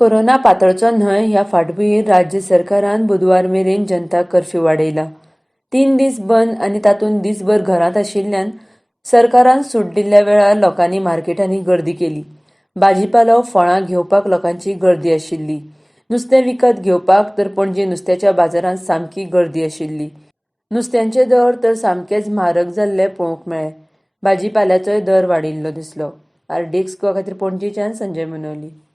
कोरोना पातळचो न्हय ह्या फाटभुंयेर राज्य सरकारान बुधवार मेरेन जनता कर्फ्यू वाडयला। 3 दीस बंद आनी तातूंत दीसभर घरांत आशिल्ल्यान सरकारान सूट दिल्ल्या वेळार लोकांनी मार्केटांनी गर्दी केली। भाजीपालो फळां घेवपाक लोकांची गर्दी आशिल्ली। नुस्तें विकत घेवपाक तर पणजे नुस्त्याच्या बाजारांत सामकी गर्दी आशिल्ली। नुस्त्यांचे दर तर सामकेच म्हारग जाल्ले पळोवंक मेळ्ळे। भाजीपाल्याचोय दर वाडिल्लो दिसलो। RDXGOA खातीर पणजेच्यान संजय मनोली।